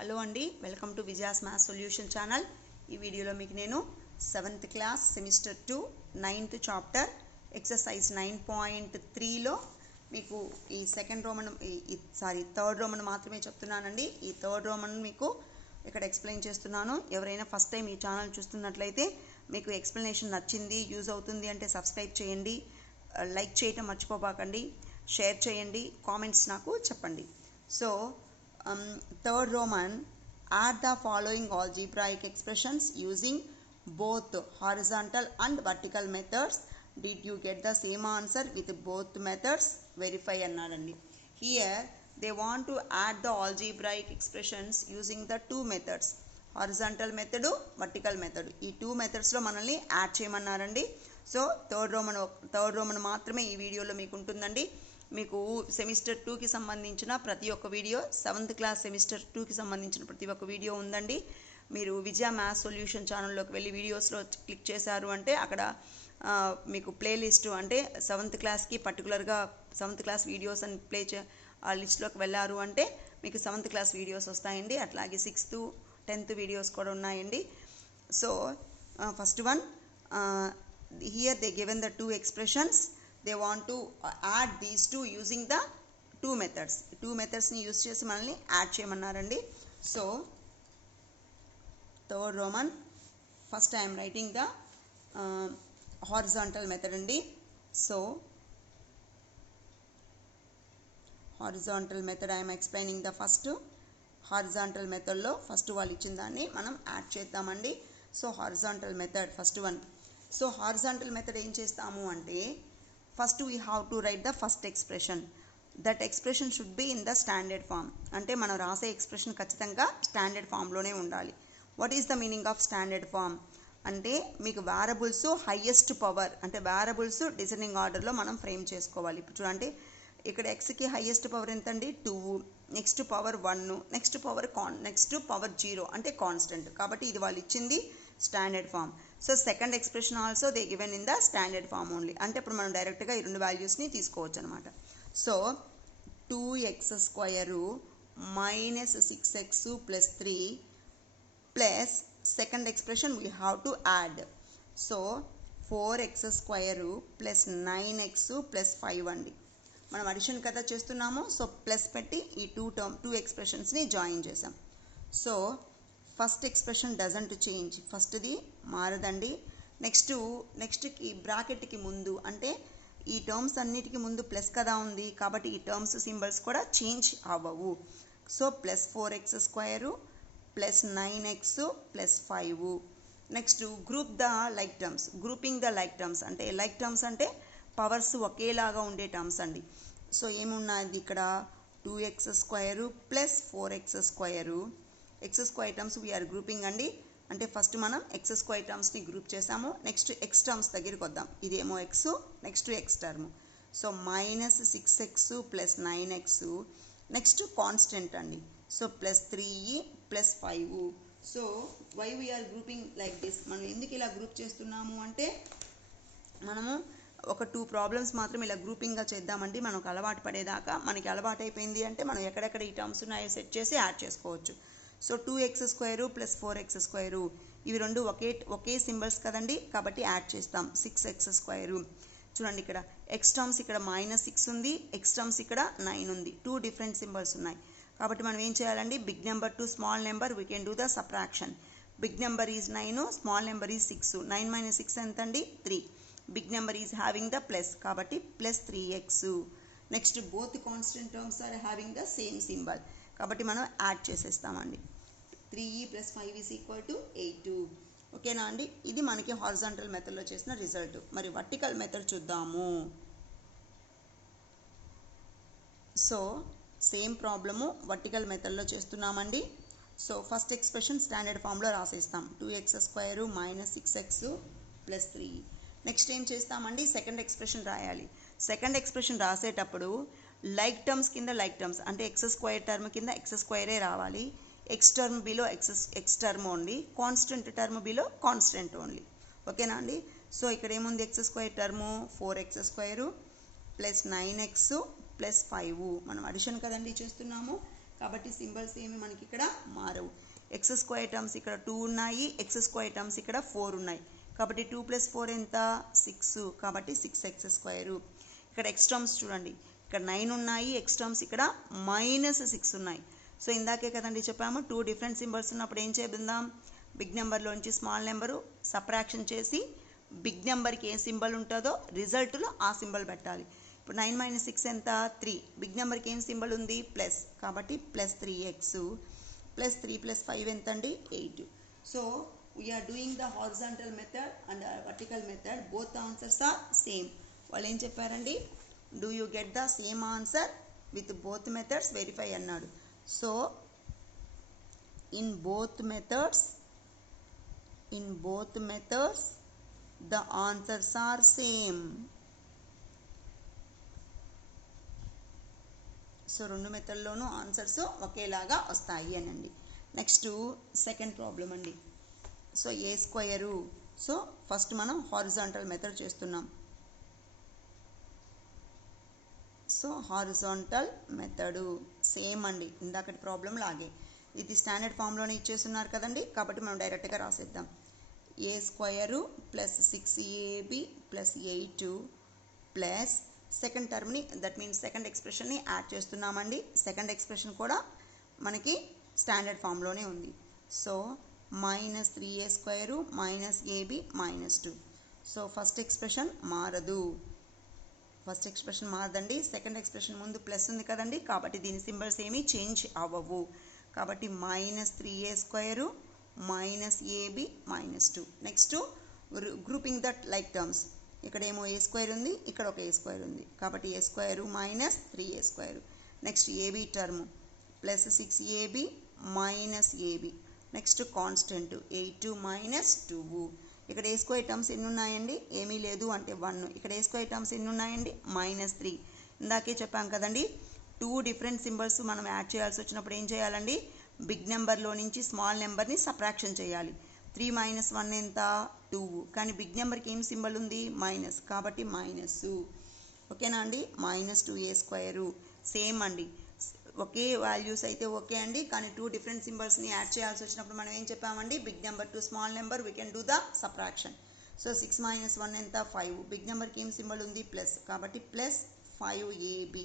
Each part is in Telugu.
హలో అండి, welcome to Vijaya's maths solution channel. ఈ వీడియోలో మీకు నేను 7th class semester 2 9th chapter exercise 9.3లో మీకు ఈ థర్డ్ రోమన్ మాత్రమే చెప్తున్నానండి. ఈ థర్డ్ రోమన్ మీకు ఇక్కడ ఎక్స్ప్లెయిన్ చేస్తున్నాను. ఎవరైనా ఫస్ట్ టైం ఈ ఛానల్ చూస్తున్నట్లయితే మీకు ఎక్స్ప్లెనేషన్ నచ్చింది, యూజ్ అవుతుంది అంటే సబ్స్క్రైబ్ చేయండి, లైక్ చేయటం మర్చిపోబాకండి, షేర్ చేయండి, కామెంట్స్ నాకు చెప్పండి. So third Roman, add the following algebraic expressions using both horizontal and vertical methods. Did you get the same answer with both methods? Verify annadandi. Here they want to add the algebraic expressions using the two methods, horizontal method, vertical method. ఈ two methods లో మనల్ని యాడ్ చేయమన్నారండి. సో థర్డ్ రోమన్ మాత్రమే ఈ వీడియోలో మీకు ఉంటుందండి. మీకు సెమిస్టర్ 2కి సంబంధించిన ప్రతి ఒక్క వీడియో, 7th క్లాస్ సెమిస్టర్ 2కి సంబంధించిన ప్రతి ఒక్క వీడియో ఉందండి. మీరు విజయ మ్యాథ్స్ సొల్యూషన్ ఛానల్లోకి వెళ్ళి వీడియోస్లో క్లిక్ చేశారు అంటే అక్కడ మీకు ప్లేలిస్ట్ అంటే 7th క్లాస్కి పర్టికులర్గా 7th క్లాస్ వీడియోస్ అని ఆ లిస్ట్లోకి వెళ్ళారు అంటే మీకు 7th క్లాస్ వీడియోస్ వస్తాయండి. అట్లాగే 6th 10th వీడియోస్ కూడా ఉన్నాయండి. So first one, here they given the two expressions. They want to add these two using the two methods. Two methods ni use chesi manalni add cheyamannaranడి. So third Roman, first I am writing the horizontal method andi. So horizontal method I am explaining the first horizontal method lo first వాళ్ళు ఇచ్చిన దాన్ని మనం యాడ్ చేద్దామండి. So horizontal method first one. So horizontal method ఏం చేస్తాము అంటే first we have to write the first expression. That expression should be in the standard form. అంటే మనం రాసే ఎక్స్ప్రెషన్ ఖచ్చితంగా స్టాండర్డ్ ఫామ్లోనే ఉండాలి. What is the meaning of standard form అంటే మీకు వేరియబుల్స్ హైయెస్ట్ పవర్ అంటే వేరియబుల్స్ డిసెండింగ్ ఆర్డర్లో మనం ఫ్రేమ్ చేసుకోవాలి. ఇప్పుడు చూడండి, ఇక్కడ ఎక్స్కి హైయెస్ట్ పవర్ ఎంతండి 2, నెక్స్ట్ పవర్ 1, నెక్స్ట్ పవర్ 0 అంటే కాన్స్టెంట్. కాబట్టి ఇది వాళ్ళు ఇచ్చింది standard form. So second expression also they given in the standard form only. అంటే ఇప్పుడు మనం డైరెక్ట్గా ఈ రెండు వాల్యూస్ని తీసుకోవచ్చు అనమాట. సో 2x² minus 6x plus 3 plus second expression we have to add. So 4x² plus 9x plus 5 అండి. మనం అడిషన్ కదా చేస్తున్నాము. సో ప్లస్ పెట్టి ఈ టూ ఎక్స్ప్రెషన్స్ని జాయిన్ చేసాం. So first expression doesn't change, ఫస్ట్ది మారదండి. నెక్స్ట్కి బ్రాకెట్కి ముందు అంటే ఈ టర్మ్స్ అన్నిటికీ ముందు ప్లస్ కదా ఉంది, కాబట్టి ఈ టర్మ్స్ సింబల్స్ కూడా చేంజ్ అవ్వవు. So plus 4x² plus 9x plus 5. Next group the like terms. Grouping the like terms అంటే లైక్ టర్మ్స్ అంటే పవర్స్ ఒకేలాగా ఉండే టర్మ్స్ అండి. సో ఏమున్నది ఇక్కడ 2x² plus 4x². x² terms we are grouping అండి. అంటే ఫస్ట్ మనం x² టర్మ్స్ని గ్రూప్ చేసాము. నెక్స్ట్ x టర్మ్స్ దగ్గరికి వద్దాం. ఇదేమో x, next x term. So minus 6x plus 9x, next constant అండి. So plus 3 plus 5. So why we are grouping like this. మనం ఎందుకు ఇలా గ్రూప్ చేస్తున్నాము అంటే మనము ఒక 2 ప్రాబ్లమ్స్ మాత్రం ఇలా గ్రూపింగ్గా చేద్దామండి. మనకు అలవాటు పడేదాకా మనకి అలవాటు అయిపోయింది అంటే మనం ఎక్కడెక్కడ ఈ టర్మ్స్ ఉన్నాయో సెట్ చేసి యాడ్ చేసుకోవచ్చు. సో 2x² ప్లస్ 4x², ఇవి రెండు ఒకే సింబల్స్ కదండి, కాబట్టి యాడ్ చేస్తాం. 6x². చూడండి, ఇక్కడ x టర్మ్స్ ఇక్కడ -6 ఉంది, x టర్మ్స్ ఇక్కడ 9 ఉంది. 2 డిఫరెంట్ సింబల్స్ ఉన్నాయి. కాబట్టి మనం ఏం చేయాలండి, big number to small number we can do the subtraction. Big number is 9, small number is 6. 9 - 6 ఎంత అండి 3. Big number is having the plus, కాబట్టి plus 3x. Next both constant terms are having the same symbol, కాబట్టి మనం యాడ్ చేసేస్తామండి. 3e plus 5 is equal to 8. ఓకేనా అండి. ఇది మనకి హారిజాంటల్ మెథడ్లో చేసిన రిజల్ట్. మరి వర్టికల్ మెథడ్ చూద్దాము. సో సేమ్ ప్రాబ్లము వర్టికల్ మెథడ్లో చేస్తున్నామండి. సో ఫస్ట్ ఎక్స్ప్రెషన్ స్టాండర్డ్ ఫామ్లో రాసేస్తాం. 2x² minus 6x plus 3. Next ఏం చేస్తామండి, సెకండ్ ఎక్స్ప్రెషన్ రాయాలి. సెకండ్ ఎక్స్ప్రెషన్ రాసేటప్పుడు లైక్ టర్మ్స్ కింద లైక్ టర్మ్స్ అంటే x² టర్మ్ కింద x² రావాలి. X term below X term only, constant term below constant only. ఓకేనా అండి. సో ఇక్కడ ఏముంది, x² term 4x² plus 9x plus 5. మనం అడిషన్ కదండి చేస్తున్నాము. కాబట్టి సింబల్స్ ఏమి మనకి ఇక్కడ మారవు. ఎక్స్ స్క్వేర్ టర్మ్స్ ఇక్కడ 2 ఉన్నాయి, ఎక్స్ స్క్వేర్ టర్మ్స్ ఇక్కడ 4 ఉన్నాయి. కాబట్టి 2 + 4 ఎంత 6, కాబట్టి 6x². ఇక్కడ ఎక్స్ టర్మ్స్ చూడండి, ఇక్కడ 9 ఉన్నాయి, ఎక్స్ టర్మ్స్ ఇక్కడ -6 ఉన్నాయి. సో ఇందాకే కదండి చెప్పాము 2 డిఫరెంట్ సింబల్స్ ఉన్నప్పుడు ఏం చేద్దాం, బిగ్ నెంబర్లోంచి స్మాల్ నెంబరు సబ్ట్రాక్షన్ చేసి బిగ్ నెంబర్కి ఏ సింబల్ ఉంటుందో రిజల్ట్లో ఆ సింబల్ పెట్టాలి. ఇప్పుడు 9 - 6 ఎంత 3, బిగ్ నెంబర్కి ఏం సింబల్ ఉంది ప్లస్, కాబట్టి +3x +3 + 5 ఎంత అండి 8. So we are doing the horizontal method and vertical method, both answers are same. వాళ్ళు ఏం చెప్పారండి, do you get the same answer with both methods, verify అన్నాడు. So in both methods the answers are same. So రెండు మెథడ్లోనూ ఆన్సర్స్ ఒకేలాగా వస్తాయి అనండి. నెక్స్ట్ సెకండ్ ప్రాబ్లం అండి. So a². సో ఫస్ట్ మనం హారిజాంటల్ మెథడ్ చేస్తున్నాం. సో హారిజాంటల్ మెథడు సేమ్ అండి, ఇందాకటి ప్రాబ్లం లాగే. ఇది స్టాండర్డ్ ఫామ్లోనే ఇచ్చేస్తున్నారు కదండి, కాబట్టి మనం డైరెక్ట్గా రాసేద్దాం. a² + 6ab + 8 ప్లస్ సెకండ్ టర్మ్ని, దట్ మీన్స్ సెకండ్ ఎక్స్ప్రెషన్ని యాడ్ చేస్తున్నామండి. సెకండ్ ఎక్స్ప్రెషన్ కూడా మనకి స్టాండర్డ్ ఫామ్లోనే ఉంది. So -3a² - ab - 2. So first expression మారదు, ఫస్ట్ ఎక్స్ప్రెషన్ మారదండి. సెకండ్ ఎక్స్ప్రెషన్ ముందు ప్లస్ ఉంది కదండి, కాబట్టి దీని సింబల్స్ ఏమీ చేంజ్ అవ్వవు. కాబట్టి -3a² - ab - 2. Next grouping that like terms, ఇక్కడేమో a² ఉంది, ఇక్కడ ఒక a² ఉంది, కాబట్టి a² - 3a². Next ab term +6ab - ab. Next constant 8 - 2. ఇక్కడ a² టర్మ్స్ ఎన్ని ఉన్నాయండి, ఏమీ లేదు అంటే 1. ఇక్కడ a² టర్మ్స్ ఎన్ని ఉన్నాయండి -3. ఇందాకే చెప్పాం కదండి 2 డిఫరెంట్ సింబల్స్ మనం యాడ్ చేయాల్సి వచ్చినప్పుడు ఏం చేయాలండి, బిగ్ నెంబర్లో నుంచి స్మాల్ నెంబర్ని సబ్ట్రాక్షన్ చేయాలి. 3 - 1 ఎంత 2, కానీ బిగ్ నెంబర్కి ఏం సింబల్ ఉంది మైనస్, కాబట్టి మైనస్. ఓకేనా అండి, -2a². సేమ్ అండి, ఒకే వాల్యూస్ అయితే ఓకే అండి, కానీ 2 డిఫరెంట్ సింబల్స్ని యాడ్ చేయాల్సి వచ్చినప్పుడు మనం ఏం చెప్పామండి, big number to small number we can do the subtraction. So 6 - 1 ఎంత 5, బిగ్ నెంబర్కి ఏం సింబల్ ఉంది ప్లస్, కాబట్టి +5ab.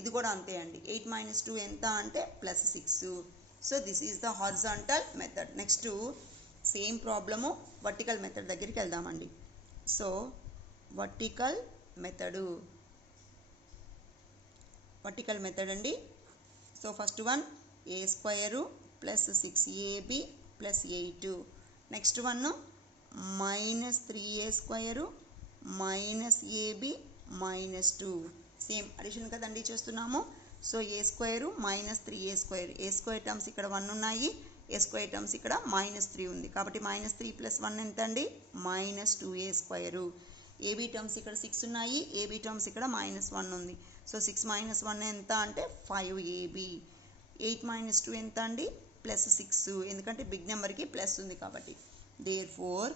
ఇది కూడా అంతే అండి, 8 - 2 ఎంత అంటే +6. So this is the horizontal method. Next same problem vertical method దగ్గరికి వెళ్దామండి. సో వర్టికల్ మెథడ్ అండి. So first one a² + 6ab + 8. Next one -3a² - ab - 2. Same addition కదండి చేస్తున్నాము. So a² - 3a², a² terms ఇక్కడ 1 ఉన్నాయి, a² టర్మ్స్ ఇక్కడ -3 ఉంది, కాబట్టి -3 + 1 ఎంత అండి -2a². ab టర్మ్స్ ఇక్కడ 6 ఉన్నాయి, ab టర్మ్స్ ఇక్కడ -1 ఉంది, సో 6 - 1 ఎంత అంటే 5ab. 8 - 2 ఎంత అండి +6, ఎందుకంటే బిగ్ నెంబర్కి ప్లస్ ఉంది కాబట్టి. Therefore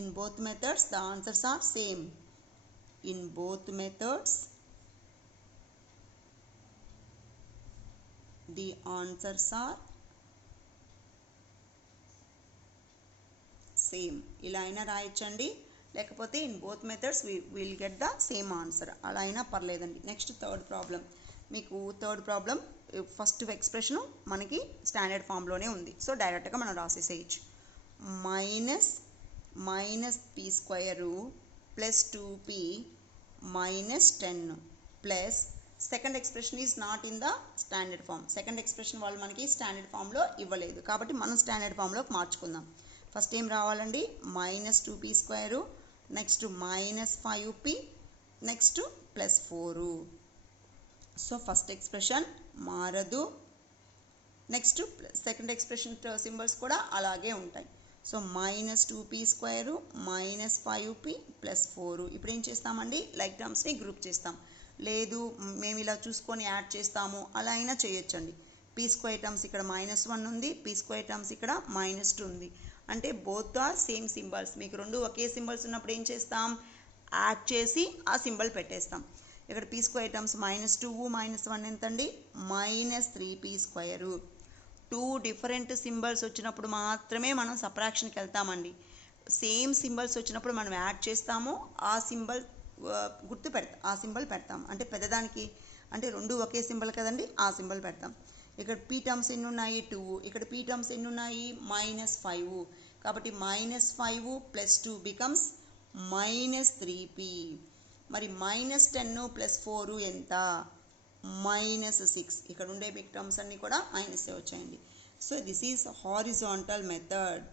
in both methods the answers are same. In both methods the answers are same. ఇలా అయినా రాయొచ్చండి, లేకపోతే in both methods will get the same answer, అలా అయినా పర్లేదండి. Next third problem. మీకు థర్డ్ ప్రాబ్లం ఫస్ట్ ఎక్స్ప్రెషన్ మనకి స్టాండర్డ్ ఫామ్లోనే ఉంది, సో డైరెక్ట్గా మనం రాసేసేయచ్చు. -p² + 2p - 10 plus second expression is not in the standard form. Second expression వాళ్ళు మనకి స్టాండర్డ్ ఫామ్లో ఇవ్వలేదు, కాబట్టి మనం స్టాండర్డ్ ఫామ్లోకి మార్చుకుందాం. ఫస్ట్ ఏం రావాలండి -2p², next -5p, next +4. So first expression మారదు, నెక్స్ట్ సెకండ్ ఎక్స్ప్రెషన్ సింబల్స్ కూడా అలాగే ఉంటాయి. So -2p² -5p +4. ఇప్పుడు ఏం చేస్తామండి, లైక్ టర్మ్స్ని గ్రూప్ చేస్తాం. లేదు మేము ఇలా చూసుకొని యాడ్ చేస్తాము, అలా అయినా చేయొచ్చండి. p² టర్మ్స్ ఇక్కడ -1 ఉంది, p² టర్మ్స్ ఇక్కడ -2 ఉంది, అంటే బోత్ ఆర్ సేమ్ సింబల్స్. మీకు రెండు ఒకే సింబల్స్ ఉన్నప్పుడు ఏం చేస్తాం, యాడ్ చేసి ఆ సింబల్ పెట్టేస్తాం. ఇక్కడ p స్క్వేర్ టర్మ్స్ -2 -1 ఎంత అండి -3p². 2 డిఫరెంట్ సింబల్స్ వచ్చినప్పుడు మాత్రమే మనం సబ్ట్రాక్షన్కి వెళ్తామండి. సేమ్ సింబల్స్ వచ్చినప్పుడు మనం యాడ్ చేస్తాము, ఆ సింబల్ గుర్తు పెడతాం, ఆ సింబల్ పెడతాం. అంటే పెద్దదానికి అంటే రెండు ఒకే సింబల్ కదండి, ఆ సింబల్ పెడతాం. ఇక్కడ p టర్మ్స్ ఎన్ని ఉన్నాయి 2, ఇక్కడ p టర్మ్స్ ఎన్ని ఉన్నాయి -5. కాబట్టి -5 + 2 బికమ్స్ -3p. మరి -10 + 4 ఎంత -6. ఇక్కడ ఉండే బిగ్ టర్మ్స్ అన్నీ కూడా మైనసే వచ్చాయండి. So this is horizontal method.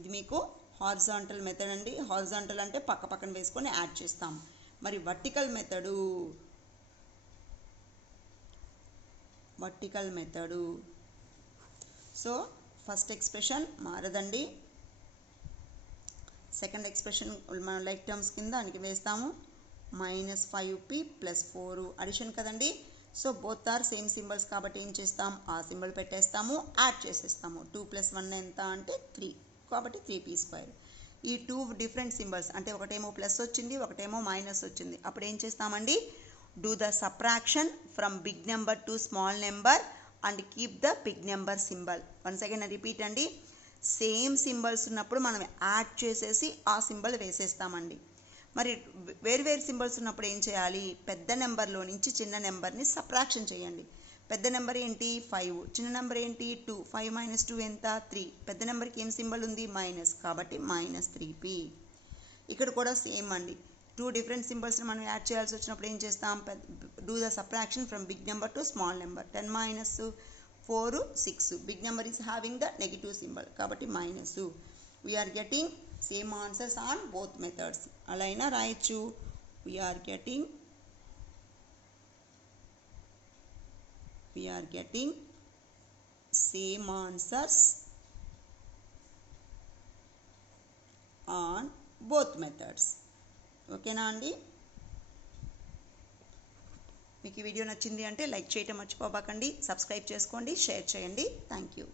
ఇది మీకు హారిజాంటల్ మెథడ్ అండి. హారిజాంటల్ అంటే పక్క పక్కన వేసుకొని యాడ్ చేస్తాం. మరి vertical method so first expression మారదండి. సెకండ్ ఎక్స్ప్రెషన్ మనం లైక్ టర్మ్స్ కింద దానికి వేస్తాము. -5p + 4 అడిషన్ కదండి. So both are same symbols కాబట్టి ఏం చేస్తాం, ఆ సింబల్ పెట్టేస్తాము, యాడ్ చేసేస్తాము. 2 + 1 ఎంత అంటే 3, కాబట్టి 3p². ఈ 2 డిఫరెంట్ సింబల్స్ అంటే ఒకటేమో ప్లస్ వచ్చింది, ఒకటేమో మైనస్ వచ్చింది. అప్పుడు ఏం చేస్తామండి, do the subtraction from big number to small number and keep the big number symbol. Once again repeat అండి. సేమ్ సింబల్స్ ఉన్నప్పుడు మనం యాడ్ చేసేసి ఆ సింబల్ వేసేస్తామండి. మరి వేరు సింబల్స్ ఉన్నప్పుడు ఏం చేయాలి, పెద్ద నెంబర్లో నుంచి చిన్న నెంబర్ని సబ్ట్రాక్షన్ చేయండి. పెద్ద నెంబర్ ఏంటి 5, చిన్న నెంబర్ ఏంటి 2. 5 - 2 ఎంత 3. పెద్ద నెంబర్కి ఏం సింబల్ ఉంది మైనస్, కాబట్టి -3p. ఇక్కడ కూడా సేమ్ అండి. 2 డిఫరెంట్ సింబల్స్ని మనం యాడ్ చేయాల్సి వచ్చినప్పుడు ఏం చేస్తాం, do the subtraction from big number to small number. 10 - 4 6. Big number is having the negative symbol కాబట్టి minus. We are getting same answers on both methods. అలా అయినా రాయొచ్చు. We are getting same answers on both methods. ఓకేనా అండి? మీకు ఈ వీడియో నచ్చింది అంటే లైక్ చేయటం మర్చిపోబాకండి, సబ్స్క్రైబ్ చేసుకోండి, షేర్ చేయండి. Thank you.